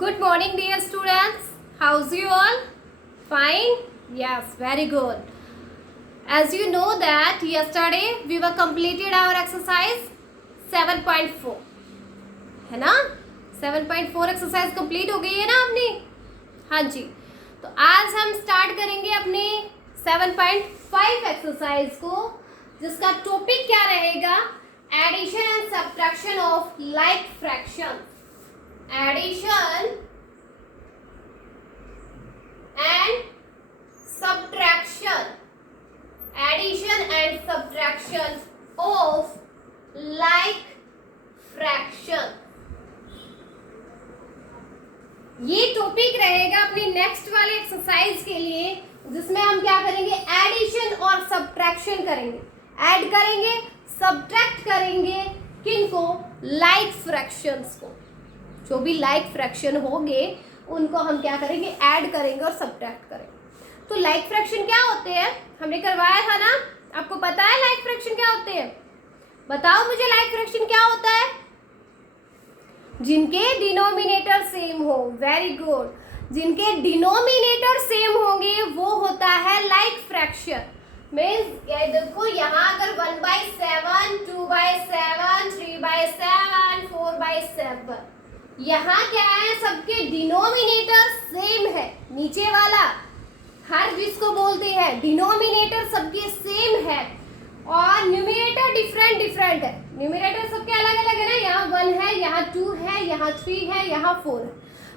Good morning, dear students. How's you all? Fine? Yes, very good. As you know that yesterday we were completed our exercise 7.4 है ना. 7.4 exercise complete हो गई है ना अपनी. हाँ जी. तो आज हम स्टार्ट करेंगे अपनी 7.5 एक्सरसाइज को, जिसका टॉपिक क्या रहेगा? Addition and subtraction of like fraction. Addition and subtraction. Addition and subtraction of like fraction. ये टॉपिक रहेगा अपनी नेक्स्ट वाले एक्सरसाइज के लिए, जिसमें हम क्या करेंगे? एडिशन और सब्ट्रैक्शन करेंगे. ऐड करेंगे, सब्ट्रैक्ट करेंगे. किनको? लाइक फ्रैक्शंस को. जो भी लाइक फ्रैक्शन होंगे उनको हम क्या करेंगे? ऐड करेंगे और सब्ट्रैक्ट करेंगे. तो लाइक फ्रैक्शन क्या होते हैं? हमने करवाया था ना. आपको पता है लाइक फ्रैक्शन क्या होते हैं? बताओ मुझे, लाइक फ्रैक्शन क्या होता है? जिनके डिनोमिनेटर सेम हो. Very good. जिनके डिनोमिनेटर सेम होंगे वो होता है लाइक फ्रैक्शन. मीन्स ये देखो, यहाँ अगर 1/7, 2/7, 3/7, 4/7, यहाँ क्या है? सबके डिनोमिनेटर सेम है. नीचे वाला हर जिसको बोलते हैं डिनोमिनेटर सबके सेम है और न्यूमरेटर डिफरेंट है. न्यूमरेटर सबके अलग अलग है ना. यहाँ 1 है, यहाँ 2 है, यहाँ 3 है, यहाँ 4 है.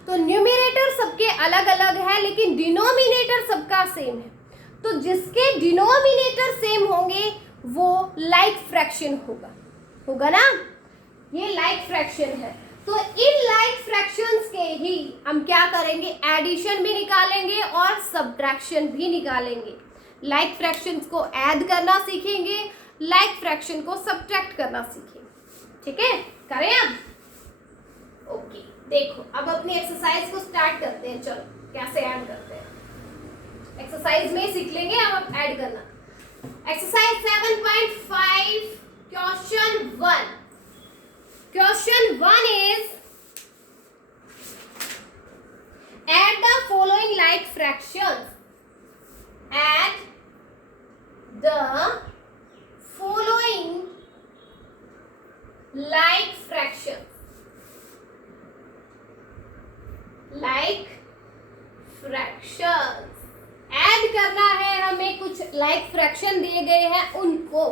तो न्यूमरेटर सबके अलग अलग है लेकिन डिनोमिनेटर सबका सेम है. तो जिसके डिनोमिनेटर सेम होंगे वो लाइक फ्रैक्शन होगा ना. ये लाइक फ्रैक्शन है. तो इन लाइक फ्रैक्शंस के ही हम क्या करेंगे? एडिशन भी निकालेंगे और सब्ट्रैक्शन भी निकालेंगे. लाइक फ्रैक्शंस को ऐड करना सीखेंगे, लाइक फ्रैक्शन को सब्ट्रैक्ट करना सीखेंगे. ठीक है, करें अब? ओके, देखो अब अपनी एक्सरसाइज को स्टार्ट करते हैं. चलो कैसे ऐड करते हैं. एक्सरसाइज में सीख लेंगे अब ऐड करना. Exercise 7.5 question 1. Question 1 is add the following like fractions. Add the following like fractions. Like fractions. Add करना है हमें. कुछ लाइक फ्रैक्शन दिए गए हैं उनको.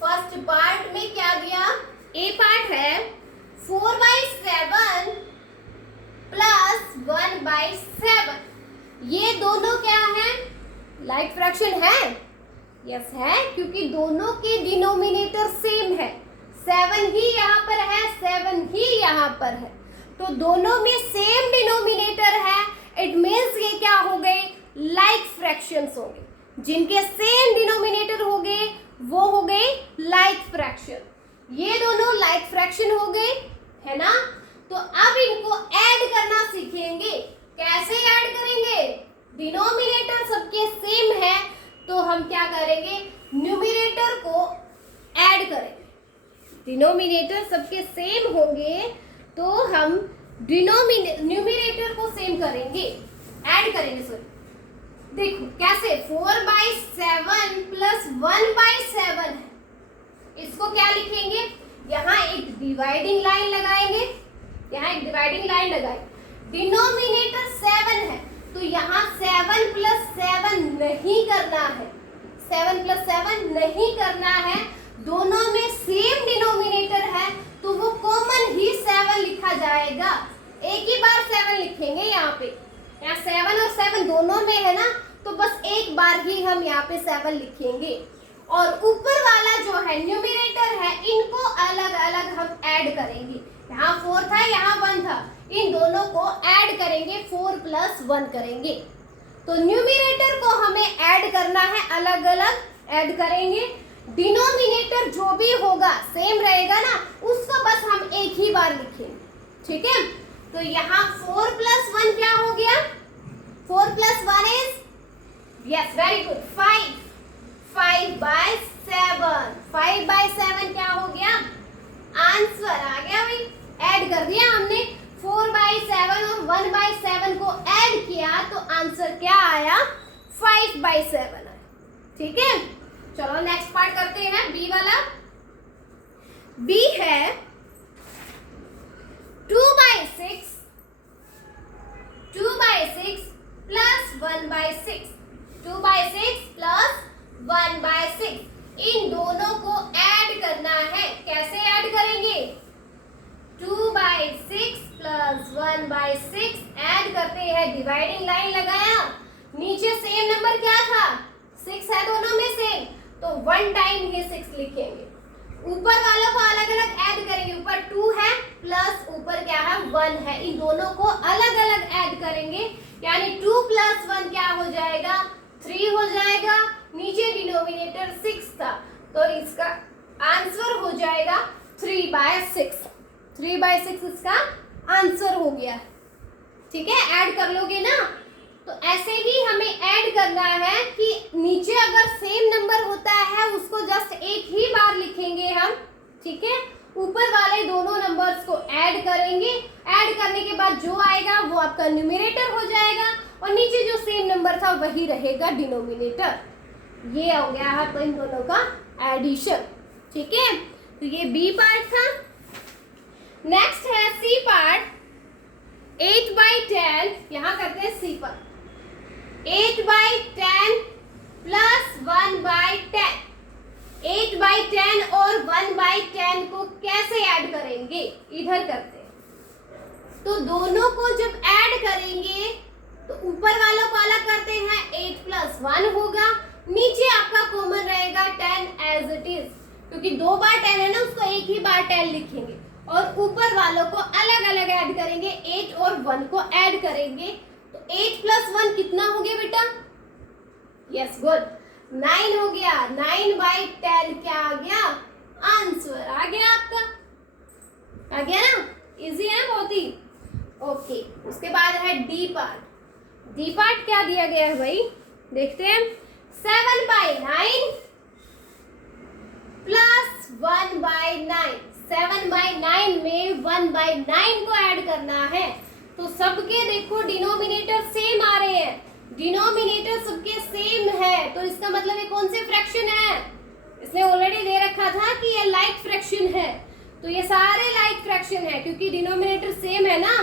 फर्स्ट पार्ट में क्या दिया? ए पार्ट है 4/7 प्लस 1/7. ये दोनों क्या है? लाइक फ्रैक्शन है. यस है, क्योंकि दोनों के डिनोमिनेटर सेम है. 7 ही यहाँ पर है, 7 ही यहाँ पर है. तो दोनों में सेम डिनोमिनेटर है. इट मीन्स ये क्या हो गए? लाइक फ्रैक्शंस हो गए. जिनके सेम डिनोमिनेटर हो गए वो हो गए लाइक फ्रैक्शन. ये दोनों लाइक फ्रैक्शन हो गए, है ना. तो अब इनको ऐड करना सीखेंगे. कैसे ऐड करेंगे? डिनोमिनेटर सबके सेम है तो हम क्या करेंगे? न्यूमरेटर को ऐड करेंगे. डिनोमिनेटर सबके सेम होंगे तो हम न्यूमरेटर को सेम करेंगे, ऐड करेंगे. सॉरी, देखो कैसे? 4/7 प्लस 1/7 है. इसको क्या लिखेंगे? यहाँ एक डिवाइडिंग लाइन लगाएंगे. यहाँ एक डिवाइडिंग लाइन लगाएंगे. डिनोमिनेटर 7 है तो यहाँ 7 + 7 नहीं करना है. 7 + 7 नहीं करना है. दोनों में सेम डिनोमिनेटर है तो वो कॉमन ही 7 लिखा जाएगा. एक ही बार 7 लिखेंगे. यहाँ पे 7 और 7 दोनों में है ना, तो बस एक बार ही हम यहाँ पे 7 लिखेंगे. और ऊपर वाला जो है न्यूमरेटर है, इनको अलग अलग हम ऐड करेंगे. यहाँ 4 था, यहाँ 1 था. इन दोनों को ऐड करेंगे, 4 + 1 करेंगे. तो न्यूमरेटर को हमें ऐड करना है, अलग अलग ऐड करेंगे. डिनोमिनेटर जो भी होगा सेम रहेगा ना, उसको बस हम एक ही बार लिखेंगे. ठीक है. तो यहाँ 4 + 1 क्या हो गया? 4 + 1 is yes, very good, 5. 5/7. 5/7 क्या हो गया? आंसर आ गया भाई. ऐड कर दिया हमने. 4/7 और 5/7 है। ठीक है, चलो नेक्स्ट पार्ट करते हैं, बी वाला। बी है 2/6 प्लस 1/6, 2/6 प्लस 1/6, इन दोनों को ऐड करना है। कैसे ऐड करेंगे? 2/6 प्लस 1/6 ऐड करते हैं, डिवाइडिंग लाइन लगाया, नीचे सेम नंबर क्या था? 6 है दोनों में सेम, तो 1 टाइम ही 6 लिखेंगे। ऊपर वालों को अलग अलग ऐड करेंगे, ऊपर 2 है प्लस ऊपर क्या है? 1 है, इन दोनों को अलग अलग ऐड करेंगे, यानी 2 + 1 क्या हो जाएगा? 3 हो जाएगा। नीचे डिनोमिनेटर 6 था, तो इसका आंसर हो जाएगा 3/6। 3/6 इसका आंसर हो गया। ठीक है, ऐड कर लोगे ना? तो ऐसे ही हमें ऐड करना है कि नीचे अगर सेम नंबर होता है उसको जस्ट एक ही बार लिखेंगे हम। ठीक है, ऊपर वाले दोनों नंबर्स को ऐड करेंगे, ऐड करने के बाद जो आएगा वो आपका न्यूमरेटर हो जाएगा और नीचे जो सेम नंबर था वही रहेगा डिनोमिनेटर। ये हो गया है तो इन दोनों का एडिशन। ठीक है, तो ये बी पार्ट था। नेक्स्ट है सी पार्ट, 8/10, यहाँ करते हैं सी पर। 8/10 प्लस 1/10, 8/10 और 1/10 को कैसे ऐड करेंगे? इधर करते हैं। तो दोनों को जब ऐड करेंगे तो ऊपर वालों को अलग करते हैं, 8 + 1 होगा, नीचे आपका कॉमन रहेगा 10 एज इट इज, क्योंकि 2 बार 10 है ना, उसको एक ही बार 10 लिखेंगे और ऊपर वालों को अलग अलग ऐड करेंगे, 8 और 1 को ऐड करेंगे। तो 8 + 1 कितना हो गया बेटा? यस, गुड, 9 हो गया। 9/10 क्या आ गया? आंसर आ गया आपका, आ गया ना? इजी है ना बहुत ही। ओके, उसके बाद है डी पार्ट। डी पार्ट क्या दिया गया है भाई? देखते हैं। 7/9 प्लस 1/9, 7/9 में 1/9 को ऐड करना है। तो सबके देखो डिनोमिनेटर सेम आ रहे हैं, डिनोमिनेटर सबके सेम है, तो इसका मतलब ये कौन से फ्रैक्शन है? इसने ऑलरेडी दे रखा था कि ये लाइक फ्रैक्शन है, तो ये सारे लाइक फ्रैक्शन है क्योंकि डिनोमिनेटर सेम है ना।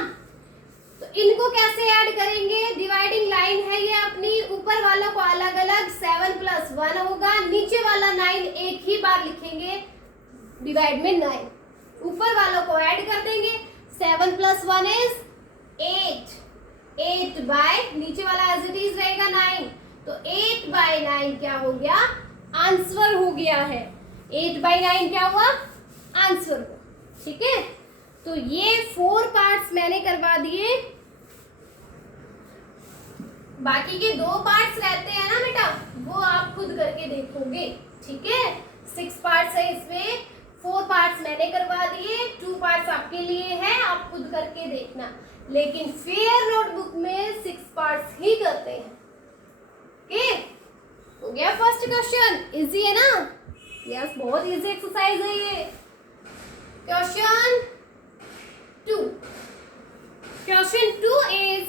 तो इनको कैसे ऐड करेंगे? डिवाइडिंग लाइन है ये अपनी, ऊपर वालों को अलग अलग, 7 + 1 होगा, नीचे वाला 9 एक ही बार लिखेंगे, डिवाइड में 9, ऊपर वालों को ऐड कर देंगे। 7 + 1 इज 8, 8 बाय नीचे वाला एज इट इज रहेगा 9, तो 8/9 क्या हो गया? आंसर हो गया है। 8/9 क्या हुआ? आंसर हुआ। ठीक है, तो ये 4 पार्ट्स मैंने करवा दिए, बाकी के 2 पार्ट्स रहते हैं ना बेटा, वो आप खुद करके देखोगे। ठीक है, 6 पार्ट्स है इसमें, 4 पार्ट्स मैंने करवा दिए, 2 पार्ट्स आपके लिए है, आप खुद करके देखना। लेकिन फेयर नोटबुक में 6 पार्ट्स ही करते हैं। ओके, हो गया फर्स्ट क्वेश्चन। इजी है ना? यस, बहुत इजी एक्सरसाइज है ये। Question 2 is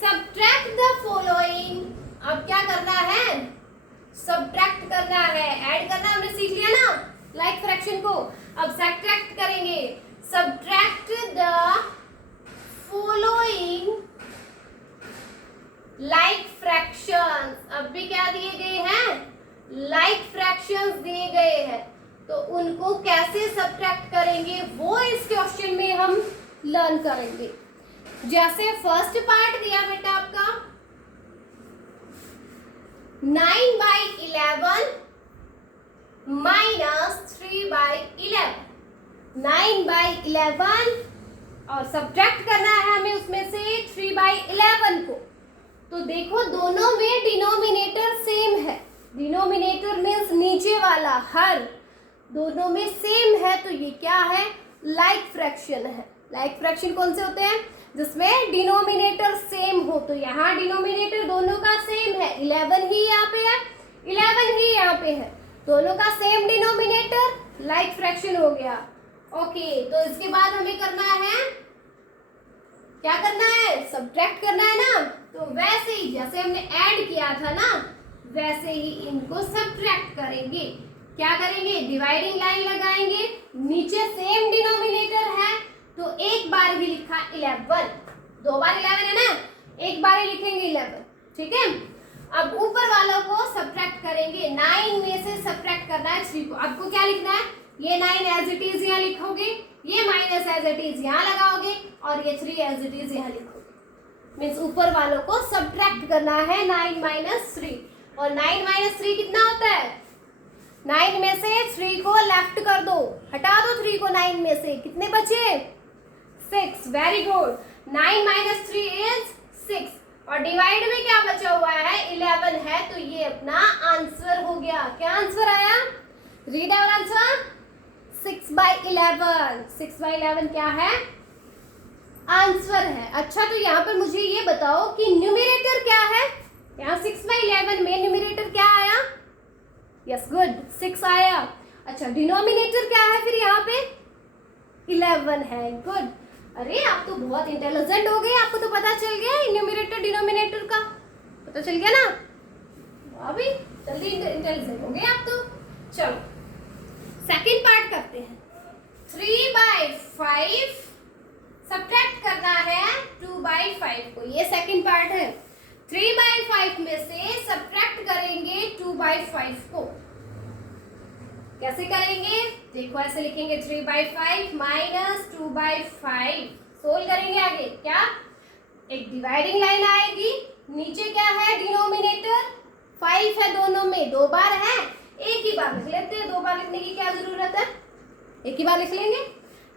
subtract the following. अब क्या करना है? सब्ट्रैक्ट करना है, ऐड करना हमने सीख लिया ना लाइक फ्रैक्शन को, अब सब्ट्रैक्ट करेंगे। Subtract the following like fractions. अब भी क्या दिए गए हैं? लाइक फ्रैक्शंस दिए गए हैं, तो उनको कैसे सब्ट्रैक्ट करेंगे वो इस क्वेश्चन में हम लर्न करेंगे। जैसे फर्स्ट पार्ट दिया बेटा आपका 9/11 माइनस 3/11, 9/11 और सब्ट्रैक्ट करना है हमें उसमें से 3/11 को। तो देखो दोनों में डिनोमिनेटर सेम है, डिनोमिनेटर मीन्स नीचे वाला हर, दोनों में सेम है, तो ये क्या है? लाइक फ्रैक्शन है। लाइक फ्रैक्शन कौन से होते हैं? जिसमें डिनोमिनेटर सेम हो। तो यहाँ डिनोमिनेटर दोनों का सेम है, 11 ही यहाँ पे है, 11 ही यहाँ पे है, दोनों का सेम डिनोमिनेटर, लाइक फ्रैक्शन हो गया। ओके, तो इसके बाद हमें करना है, क्या करना है? सब्ट्रैक्ट करना है ना। तो वैसे ही जैसे हमने ऐड किया था ना, वैसे ही इनको सब्ट्रैक्ट करेंगे। क्या करेंगे? डिवाइडिंग लाइन लगाएंगे, नीचे सेम डिनोमिनेटर है तो एक बार ही लिखा 11, 2 बार 11 है ना, एक बार ही लिखेंगे 11, ठीक है। अब ऊपर वालों को सब्ट्रैक्ट करेंगे, 9 में से सब्ट्रैक्ट करना है 3 को। आपको क्या लिखना है? ये 9 एज इट इज यहाँ लिखोगे, ये माइनस एज इट इज यहाँ लगाओगे और ये 3 एज इट इज यहाँ लिखोगे। मीन्स ऊपर वालों को सब्ट्रैक्ट करना है 9 माइनस 3। और 9 माइनस 3 कितना होता है? 9 में से 3 को लेफ्ट कर दो, हटा दो 3 को 9 में से, कितने बचे? 6। Very good. 9 माइनस 3 इज 6 और डिवाइड में क्या बचा हुआ है? 11 है, तो ये अपना आंसर हो गया। क्या आंसर आया? Read our answer. 6/11। 6/11 क्या है? आंसर है। अच्छा, तो यहाँ पर मुझे ये बताओ कि न्यूमरेटर क्या है? यहाँ 6/11 में न्यूमरेटर क्या आया? यस, गुड, 6 आया। अच्छा, डिनोमिनेटर क्या है फिर यहाँ पे? 11 है। गुड। अरे आप तो बहुत इंटेलिजेंट हो गए, आपको तो पता चल गया न्यूमरेटर डिनोमिनेटर का, पता चल गया ना। अभी जल्दी इंटेलिजेंट हो गए आप तो। चलो सेकंड पार्ट करते हैं। 3/5 सब्ट्रैक्ट करना है 2/5 को, ये सेकंड पार्ट है। 3/5 में से सब्ट्रैक्ट करेंगे 2/5 को। कैसे करेंगे? देखो, ऐसे लिखेंगे 3/5 माइनस 2/5। सोल्व करेंगे आगे। क्या? एक डिवाइडिंग लाइन आएगी, नीचे क्या है? डिनोमिनेटर 5 है, दोनों में 2 बार है, एक ही बार लिख लेते हैं। 2 बार लिखने की क्या जरूरत है? एक ही बार लिख लेंगे।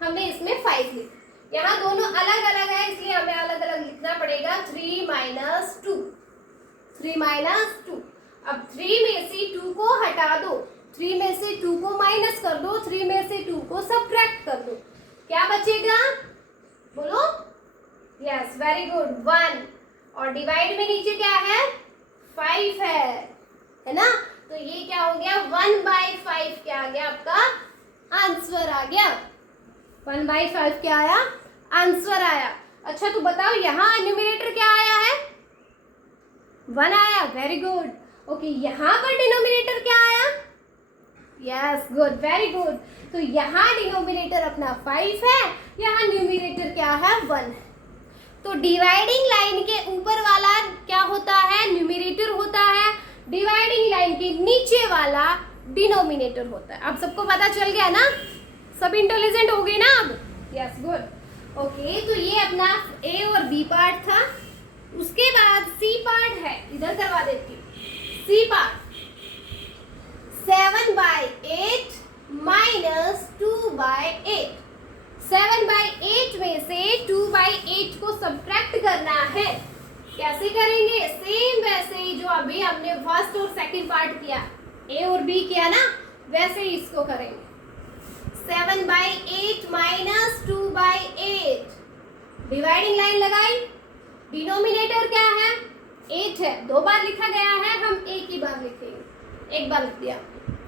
हमने इसमें 5 लिखा, यहाँ दोनों अलग अलग है इसलिए हमें अलग अलग लिखना पड़ेगा। 3 माइनस 2, 3 माइनस 2। अब 3 में से 2 को हटा दो, 3 में से 2 को माइनस कर दो, 3 में से 2 को सब्ट्रैक्ट कर दो, क्या बचेगा? बोलो। Yes, very good, 1। और डिवाइड में नीचे क्या है? 5 है ना। तो ये क्या हो गया? 1/5 क्या आ गया? आपका आंसर आ गया। 1/5 क्या आया? आंसर आया। अच्छा, तो बताओ यहाँ न्यूमरेटर क्या आया है? 1 आया। Very good. ओके, यहाँ पर डिनोमिनेटर क्या आया? Yes, good, very good. तो यहाँ डिनोमिनेटर अपना 5 है, यहाँ न्यूमरेटर क्या है? 1 है। तो डिवाइडिंग लाइन के ऊपर वाला क्या होता है? न्यूमरेटर होता है। डिवाइडिंग लाइन के नीचे वाला डिनोमिनेटर होता है। अब सबको पता चल गया ना? सब इंटेलिजेंट हो गए ना अब? Yes, good. ओके, तो ये अपना ए और बी पार्ट था। उसके बाद सी पार्ट है, इधर करवा देती हूँ। C part 7/8 minus 2/8। 7/8 में से 2/8 को सब्ट्रैक्ट करना है। कैसे करेंगे? सेम वैसे ही जो अभी हमने फर्स्ट और सेकंड पार्ट किया, ए और बी किया ना, वैसे ही इसको करेंगे। 7/8 माइनस 2/8। डिवाइडिंग लाइन लगाई, डिनोमिनेटर क्या है? 8 है, 2 बार लिखा गया है, हम एक ही बार लिखेंगे, एक बार लिख दिया,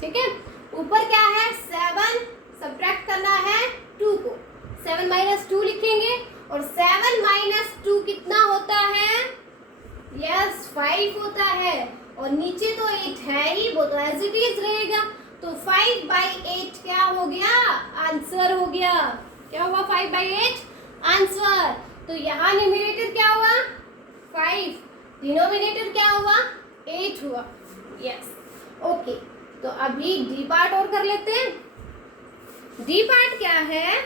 ठीक है। ऊपर क्या है? 7, सब्ट्रैक्ट करना है 2 को, 7 माइनस 2 लिखेंगे और 7 माइनस 2 कितना होता है? यस, 5 होता है। और नीचे तो 8 है ही, वो तो एज इट इज रहेगा। तो 5/8 क्या हो गया? आंसर हो गया। क्या हुआ? 5/8 आंसर। तो यहाँ न्यूमरेटर क्या हुआ? 5, डिनोमिनेटर क्या हुआ? 8 हुआ। Yes, okay. तो अभी डी पार्ट और कर लेते हैं। डी पार्ट क्या है?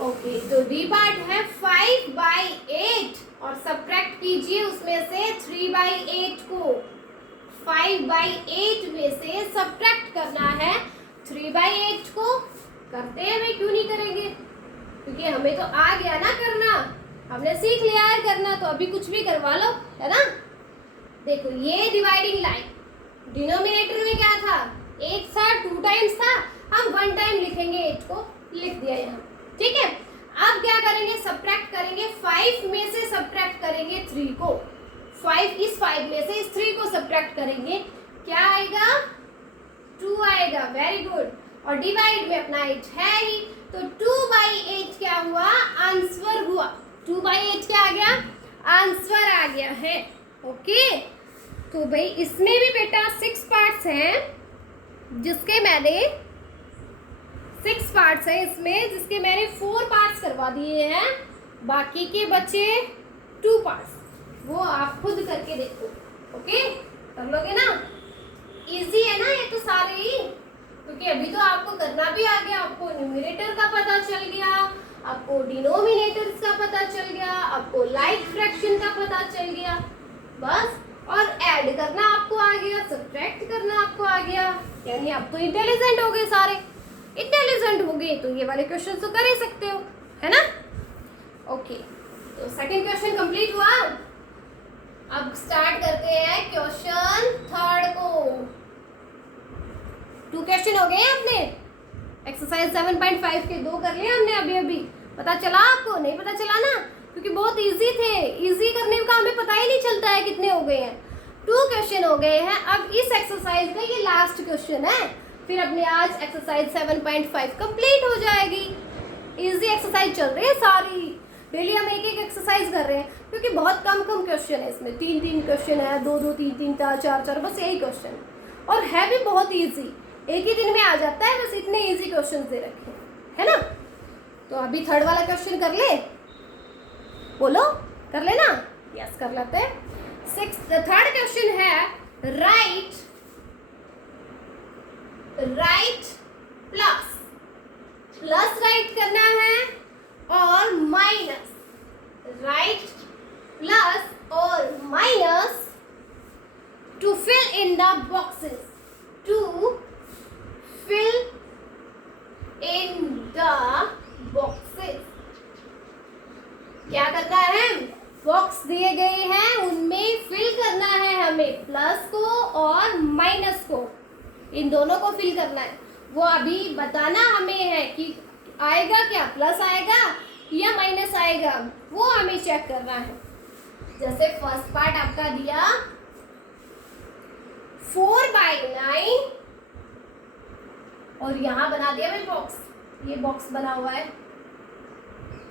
ओके, तो डी पार्ट है 5/8 और सब्ट्रैक्ट कीजिए उसमें से 3/8 को। 5/8 में से सब्ट्रैक्ट करना है 3/8 को। करते हैं भाई, क्यों नहीं करेंगे? क्योंकि हमें तो आ गया ना करना, हमने सीख लिया है करना, तो अभी कुछ भी करवा लो, है ना। देखो, ये डिवाइडिंग लाइन, डिनोमिनेटर में क्या था? 8 था, 2 टाइम्स था, हम 1 टाइम लिखेंगे, 8 को लिख दिया यहाँ, ठीक है। अब क्या करेंगे? सब्ट्रैक्ट करेंगे, 5 में से सब्ट्रैक्ट करेंगे 3 को। 5 में से इस 3 को सब्ट्रैक्ट करेंगे, क्या आएगा? 2 आएगा। Very good. और डिवाइड में अपना 8 है ही, तो 2/8 क्या हुआ? आंसर हुआ। 2/8 क्या आ गया? आंसर आ गया है। ओके, तो भाई इसमें भी बेटा 6 पार्ट्स हैं, जिसके मैंने 6 पार्ट्स हैं इसमें, जिसके मैंने 4 पार्ट्स करवा दिए हैं, बाकी के बचे 2 पार्ट्स, वो आप खुद करके देखो। ओके, कर लोगे ना? इजी है ना ये तो सारे ही, क्योंकि अभी तो आपको करना भी आ गया, आपको न्यूमरेटर का पता चल गया, आपको डिनोमिनेटर्स का पता चल गया, आपको लाइक फ्रैक्शन का पता चल गया, बस। और ऐड करना आपको आ गया, सब्ट्रैक्ट करना आपको आ गया, यानी आप तो इंटेलिजेंट हो गए सारे। इंटेलिजेंट हो गए तो ये वाले क्वेश्चन तो कर ही सकते हो, है ना? ओके, तो सेकंड क्वेश्चन कंप्लीट हुआ। अब स्टार्ट करते हैं क्वेश्चन थर्ड को। 2 क्वेश्चन हो गए अपने। एक्सरसाइज 7.5 के 2 कर लिए हमने अभी अभी। पता चला आपको? नहीं पता चला ना, क्योंकि बहुत इजी थे। इजी करने का हमें पता ही नहीं चलता है कितने हो गए हैं। 2 क्वेश्चन हो गए हैं। अब इस एक्सरसाइज का ये लास्ट क्वेश्चन है, फिर अपने आज एक्सरसाइज 7.5 कंप्लीट हो जाएगी। इजी एक्सरसाइज चल रही है सारी, डेली हम एक एक एक्सरसाइज कर रहे हैं, क्योंकि बहुत कम क्वेश्चन है इसमें। 3 क्वेश्चन है, 2 3 3 4 बस यही क्वेश्चन, और है भी बहुत इजी, एक ही दिन में आ जाता है, बस इतने इजी क्वेश्चन दे रखे हैं, है ना? तो अभी थर्ड वाला क्वेश्चन कर ले, बोलो कर लेना। यस, कर लेते हैं। थर्ड क्वेश्चन है राइट प्लस राइट करना है और माइनस, राइट प्लस और minus to fill in the boxes, to fill in the boxes. क्या करना है? बॉक्स दिए गए हैं, उनमें फिल करना है हमें, प्लस को और माइनस को, इन दोनों को फिल करना है। वो अभी बताना हमें है कि आएगा क्या, प्लस आएगा या माइनस आएगा, वो हमें चेक करना है। जैसे फर्स्ट पार्ट आपका दिया 4/9, और यहाँ बना दिया भाई बॉक्स, ये बॉक्स बना हुआ है।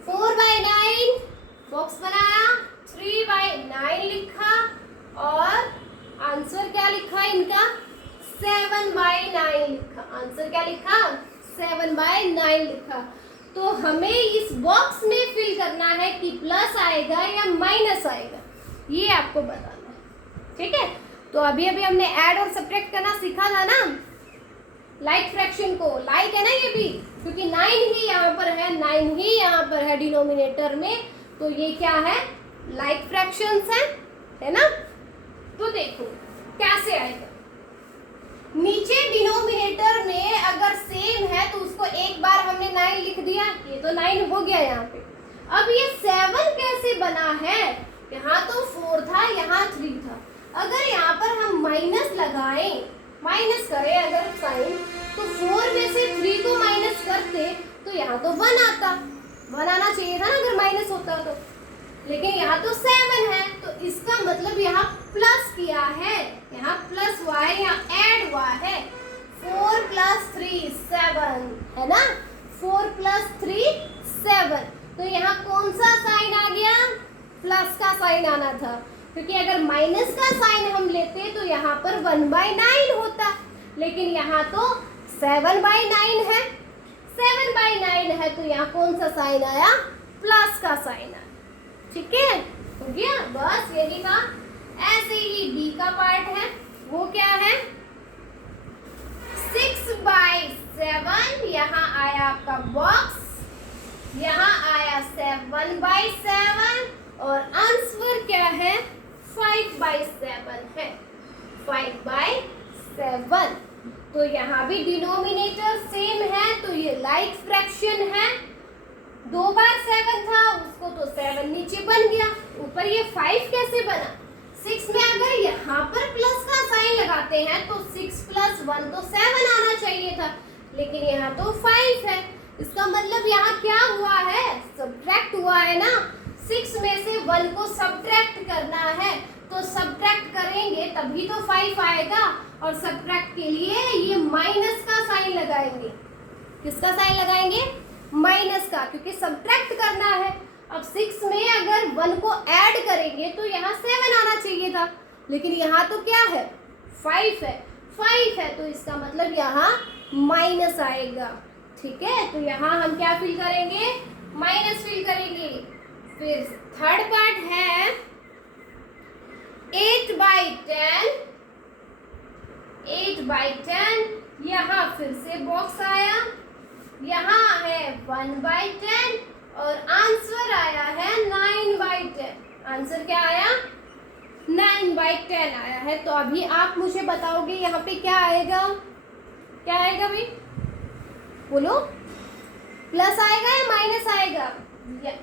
4/9 बॉक्स बनाया, 3/9 लिखा, और आंसर क्या लिखा इनका? 7/9 लिखा। आंसर क्या लिखा? 7/9 लिखा। तो हमें इस बॉक्स में फिल करना है कि प्लस आएगा या माइनस आएगा, ये आपको बताना है, ठीक है? तो अभी अभी हमने ऐड और सब्ट्रैक्ट करना सीखा था ना, लाइक फ्रैक्शन को। लाइक है ना ये भी, क्योंकि 9 ही यहाँ पर है, 9 ही यहाँ पर है डिनोमिनेटर में, तो ये क्या है? लाइक फ्रैक्शंस है ना? तो देखो कैसे आएगा। नीचे डिनोमिनेटर में अगर सेम है तो उसको एक बार हमने 9 लिख दिया, ये तो 9 हो गया यहाँ पे। अब ये 7 कैसे बना है? यहाँ तो 4 था, यहाँ 3 था। अगर यहाँ पर हम माइनस लगाएं, माइनस करें अगर साइन, तो 4 में से 3 को माइनस करते तो यहाँ तो 1 आता, 1 आना चाहिए था ना अगर माइनस होता तो, लेकिन यहाँ तो 7 है, तो इसका मतलब यहाँ प्लस किया है, यहाँ प्लस हुआ है, यहाँ ऐड हुआ है। 4 + 3 7 है ना, 4 + 3 7, तो यहाँ कौन सा साइन आ गया? प्लस का साइन आना था, क्योंकि अगर माइनस का साइन हम लेते तो यहाँ पर 1/9 होता, लेकिन यहाँ तो 7/9 है, 7/9 है, तो यहाँ कौन सा साइन आया? प्लस का साइन आया। ठीक है, हो गया, बस यही था। ऐसे ही डी का पार्ट है, वो क्या है? 6/7, यहाँ आया आपका बॉक्स, यहाँ आया 7/7, और आंसर क्या है? 5/7 है, 5/7। तो यहाँ भी डिनोमिनेटर सेम है, तो ये लाइक फ्रैक्शन है। 2 बार 7 था, उसको तो 7 नीचे बन गया, ऊपर ये 5 कैसे बना? 6 में अगर यहाँ पर प्लस का साइन लगाते हैं तो 6 + 1 तो 7 आना चाहिए था, लेकिन यहाँ तो 5 है। इसका मतलब यहाँ क्या हुआ है? सब्ट्रैक्ट हुआ है ना। 6 में से 1 को सब्ट्रैक्ट करना है, तो सब्ट्रैक्ट करेंगे तभी तो 5 आएगा, और सब्ट्रैक्ट के लिए ये माइनस का साइन लगाएंगे। किसका साइन लगाएंगे? माइनस का, क्योंकि सब्ट्रैक्ट करना है। अब 6 में अगर 1 को ऐड करेंगे तो यहाँ 7 आना चाहिए था, लेकिन यहाँ तो क्या है 5 है, 5 है, तो इसका मतलब यहाँ माइनस आएगा। ठीक है, तो यहाँ हम क्या फिल करेंगे, माइनस फिल करेंगे। फिर थर्ड पार्ट है 8/10, 8/10, यहाँ फिर से बॉक्स आया, यहाँ है 1/10 और आंसर आया है 9/10। आंसर क्या आया, 9/10 आया है। तो अभी आप मुझे बताओगे यहाँ पे क्या आएगा, क्या आएगा भाई, बोलो, प्लस आएगा या माइनस आएगा? यस,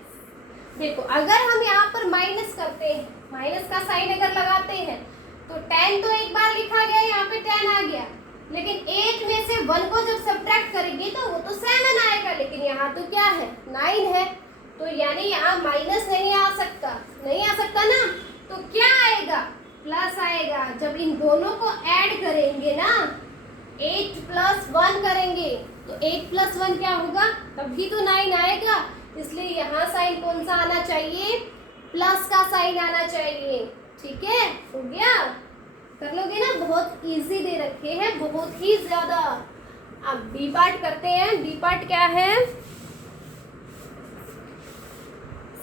देखो अगर हम यहाँ पर माइनस करते हैं, माइनस का साइन अगर लगाते हैं तो 10 तो एक बार लिखा गया, यहाँ पे 10 आ गया, लेकिन 8 में से 1 को जब सब्ट्रैक्ट करेंगे तो वो तो 7 आएगा, लेकिन यहाँ तो क्या है 9 है, तो यानी यहाँ माइनस नहीं आ सकता, नहीं आ सकता ना, तो क्या आएगा, प्लस आएगा। जब इन दोनों को ऐड करेंगे ना, 8 + 1 करेंगे तो 8 + 1 क्या होगा, तभी तो 9 आएगा, इसलिए यहाँ साइन कौन सा आना चाहिए, प्लस का साइन आना चाहिए। ठीक है, हो गया, कर लोगे ना, बहुत इजी दे रखे हैं, बहुत ही ज्यादा। अब बी पार्ट करते हैं। बी पार्ट क्या है,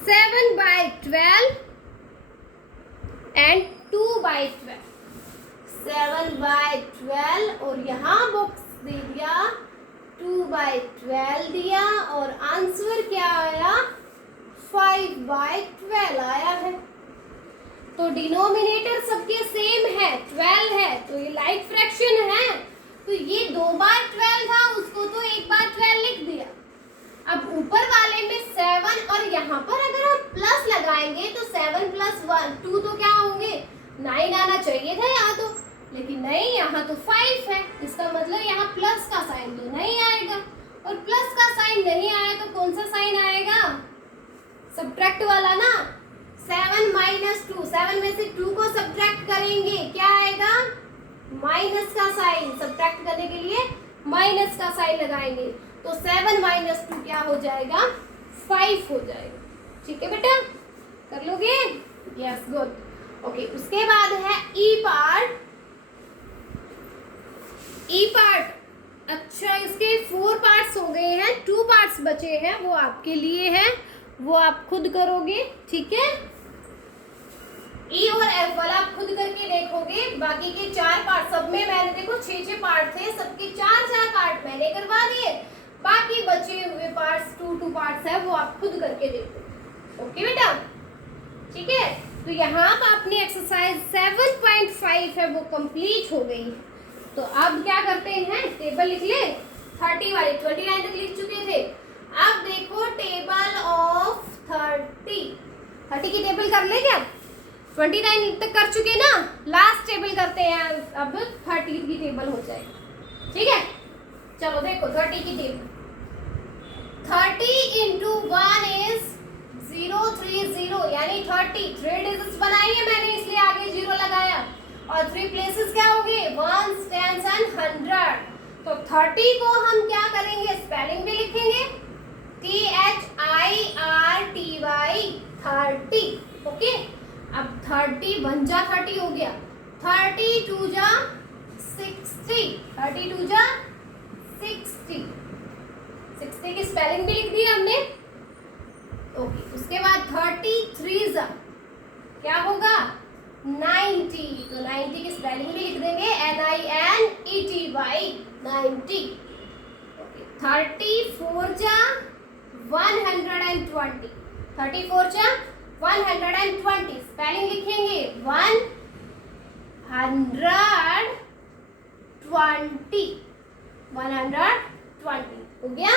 7/12 एंड 2/12, 7/12 और यहाँ बॉक्स दे दिया 2/12 दिया, और आंसर क्या आया, 5/12 आया है। तो डिनोमिनेटर सबके सेम है, 12 है, तो ये लाइक फ्रैक्शन है, तो ये 2/12 था, उसको तो 1/12 लिख दिया। अब ऊपर वाले में 7 और यहाँ पर अगर हम प्लस लगाएंगे तो 7 + 1 2 तो क्या होंगे, 9 आना चाहिए था यहाँ तो, लेकिन नहीं, यहाँ तो 5 है, इसका मतलब यहाँ प्लस का साइन तो नहीं आएगा, और प्लस का साइन नहीं आया तो कौन सा साइन आएगा, सब्ट्रैक्ट वाला ना, 7 - 2, 7 में से 2 को सब्ट्रैक्ट करेंगे, क्या आएगा, माइनस का साइन, सब्ट्रैक्ट करने के लिए माइनस का साइन लगाएंगे, तो 7 - 2 क्या हो जाएगा, 5 हो जाएगा। ठीक है बेटा, कर लोगे, यस, गुड, ओके। उसके बाद है ई पार्ट, ई पार्ट, अच्छा इसके 4 पार्ट्स हो गए हैं, 2 पार्ट्स बचे हैं, वो आपके लिए हैं, वो आप खुद करोगे। ठीक है, ई और एफ वाला आप खुद करके देखोगे, बाकी के 4 पार्ट सब में मैंने देखो 6 पार्ट थे, सबके 4 पार्ट मैंने करवा दिए, बाकी बचे हुए पार्ट्स 2 पार्ट्स है, वो आप खुद करके देखो। ओके बेटा, ठीक है, तो यहाँ पर अपनी एक्सरसाइज 7.5 है वो कंप्लीट हो गई है। तो अब क्या करते हैं, टेबल लिख ले, 30 वाली, 29 तक लिख चुके थे, अब देखो टेबल ऑफ 30 की टेबल कर ले क्या, 29 तक कर चुके ना, लास्ट टेबल करते हैं, अब 30 की टेबल हो जाएगी। ठीक है, चलो देखो 30 की टेबल, 30 × 1 इज 030, यानी 30, 3 डिजिट्स बनाई है मैंने, इसलिए आगे 0 लगाया, और 3 प्लेसेस क्या होंगे, 1s, 10s एंड 100। तो 30 को हम क्या करेंगे, स्पेलिंग भी लिखेंगे, THIRTY, 30। ओके, अब 30 1 जा 30 हो गया, 30 2 जा 60, 30 2 जा 60, 60 की स्पेलिंग भी लिख दी हमने। ओके, उसके बाद 33 जा क्या होगा, 90, तो 90 की स्पेलिंग भी लिख देंगे, NINETY, 90। ओके, 34 जा 120, 34 जा 120, स्पेलिंग लिखेंगे 120 हो गया।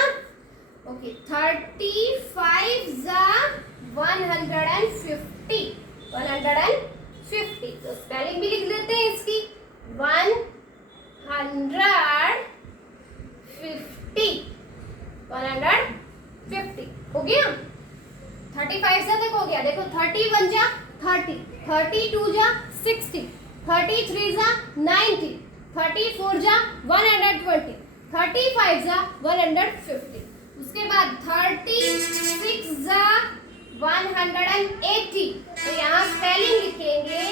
ओके, 35 जा 150, 150, तो स्पेलिंग भी लिख देते हैं इसकी, 150 हो गया। 35 से तक हो गया, देखो 31 जा 30, 32 जा 60, 33 जा 90, 34 जा 120, 35 जा 150। उसके बाद 36 जा 180, तो यहाँ स्पेलिंग लिखेंगे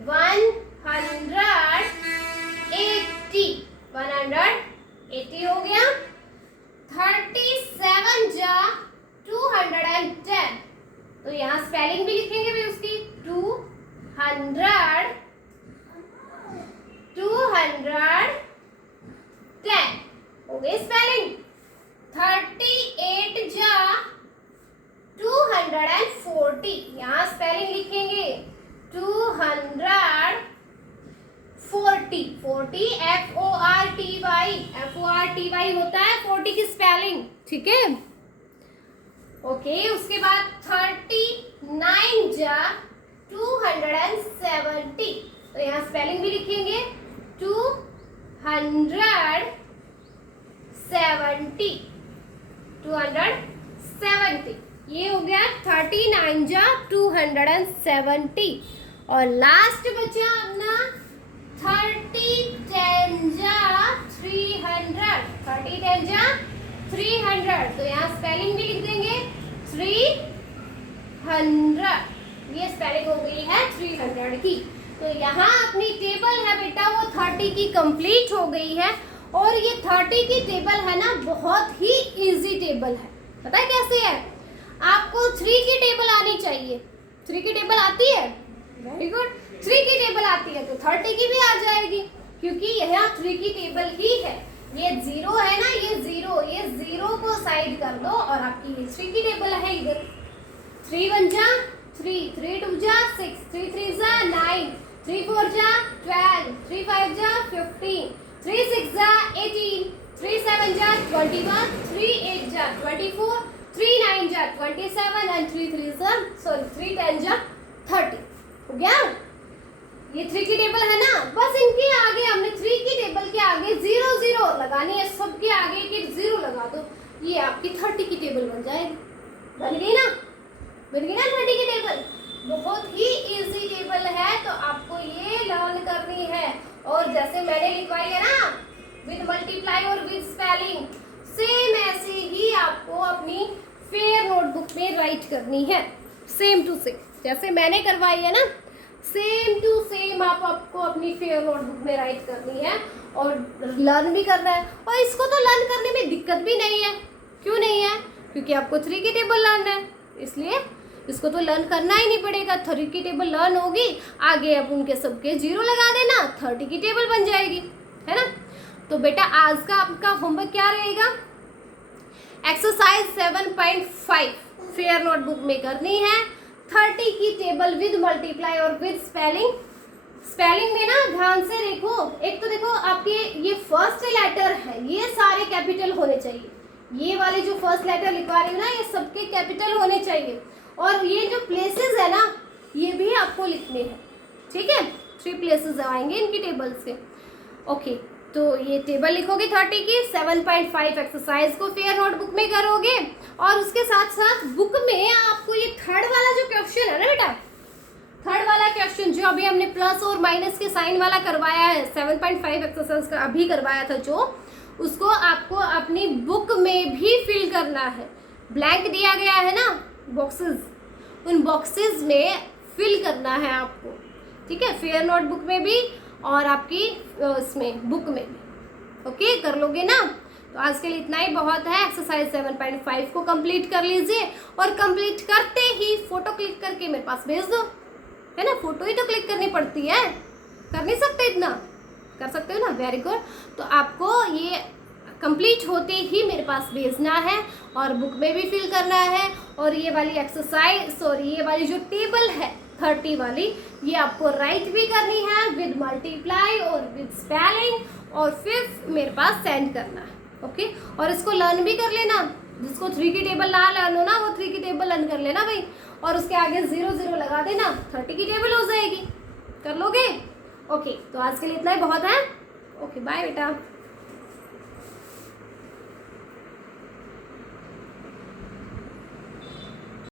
180 हो गया। 37 जा 210, तो यहाँ स्पेलिंग भी लिखेंगे भाई उसकी 210 हो गई स्पेलिंग। 38 जा 240, यहाँ स्पेलिंग लिखेंगे 240, 40 FORTY होता है 40 की स्पेलिंग, ठीक है। ओके, उसके बाद 39 जा 270, तो यहाँ स्पेलिंग भी लिखेंगे 270। ये हो गया 39 जा 270। और लास्ट बचा अपना 30 10 जा 300, 30 10 जा 300, तो यहाँ स्पेलिंग भी लिख देंगे 300। ये स्पेलिंग हो गई है 300 की। तो यहाँ अपनी टेबल है बेटा वो 30 की कंप्लीट हो गई है। और ये 30 की टेबल है ना बहुत ही इजी टेबल है। पता है कैसे है? आपको 3 की टेबल आनी चाहिए। 3 की टेबल आती है? Very good. 3 की टेबल आती है तो 30 की भी आ जाएगी, क्योंकि यहाँ 3 की टेबल ही है। ये 0 है ना, ये 0 को साइड कर दो और आपकी ये 3 की टेबल है इधर। 3 1 जा 3, 3 2 जा 6, 3 3 जा 9, 3 4 जा 12, 3 5 जा 15, 3 6 जा 18, 3 7 जा 21, 3 8 जा 24, 3 9 जा 27 and 3 10 जा 30। हो गया? ये 3 की टेबल है ना, बस इनके आगे हमने 3 की टेबल के आगे 0 0 लगानी है। सबके आगे के 0 लगा दो, ये आपकी 30 की टेबल बन जाएगी। बन गई ना? बन गई ना 30 की टेबल? बहुत ही इजी टेबल है, तो आपको ये लर्न करनी है। और जैसे मैंने लिखवाई है ना विद मल्टीप्लाई और विद स्पेलिंग, सेम ऐसे ही आपको अपनी फेयर नोटबुक में राइट करनी है। सेम टू सेम जैसे मैंने करवाई है ना, सेम टू सेम आपको अपनी फेयर नोटबुक में राइट करनी है और लर्न भी करना है। और इसको तो लर्न करने में दिक्कत भी नहीं है। क्यों नहीं है? क्योंकि आपको 3 की टेबल लर्न है, इसलिए इसको तो लर्न करना ही नहीं पड़ेगा। 3 की टेबल लर्न होगी, आगे अब उनके सबके 0 लगा देना, 30 की टेबल बन जाएगी, है ना। तो बेटा आज का आपका होमवर्क क्या रहेगा? एक्सरसाइज 7.5 फेयर नोटबुक में करनी है 30 की टेबल विद मल्टीप्लाई और विद स्पेलिंग। स्पेलिंग में ना ध्यान से देखो, एक तो देखो आपके ये फर्स्ट लेटर है, ये सारे कैपिटल होने चाहिए। ये वाले जो फर्स्ट लेटर लिखवा रही हूँ ना, ये सबके कैपिटल होने चाहिए। और ये जो प्लेसेस है ना, ये भी आपको लिखने हैं, ठीक है। 3 प्लेसेस आएंगे इनकी टेबल से। ओके, तो ये टेबल लिखोगे 30 की। 7.5 एक्सरसाइज को फेयर नोटबुक में करोगे। और उसके साथ साथ बुक में आपको ये थर्ड वाला जो क्वेश्चन है ना बेटा, थर्ड वाला क्वेश्चन जो अभी हमने प्लस और माइनस के साइन वाला करवाया है, 7.5 एक्सरसाइज का अभी करवाया था जो, उसको आपको अपनी बुक में भी फिल करना है। ब्लैंक दिया गया है ना बॉक्सेस, उन बॉक्सेस में फिल करना है आपको, ठीक है। फेयर नोटबुक में भी और आपकी इसमें बुक में भी। ओके, कर लोगे ना? तो आज के लिए इतना ही बहुत है। एक्सरसाइज 7.5 को कंप्लीट कर लीजिए और कंप्लीट करते ही फोटो क्लिक करके मेरे पास भेज दो, है ना। फोटो ही तो क्लिक करनी पड़ती है, कर नहीं सकते इतना? कर सकते हो ना? Very good. तो आपको ये कंप्लीट होते ही मेरे पास भेजना है और बुक में भी फिल करना है। और ये वाली एक्सरसाइज, सॉरी ये वाली जो टेबल है 30 वाली, ये आपको राइट भी करनी है विद मल्टीप्लाई और विद स्पेलिंग, और फिर मेरे पास सेंड करना है। ओके, और इसको लर्न भी कर लेना। जिसको 3 की टेबल ना लर्न हो ना, वो 3 की टेबल लर्न कर लेना भाई, और उसके आगे 0 0 लगा देना, 30 की टेबल हो जाएगी। कर लोगे? ओके, तो आज के लिए इतना ही बहुत है। ओके, बाय बेटा।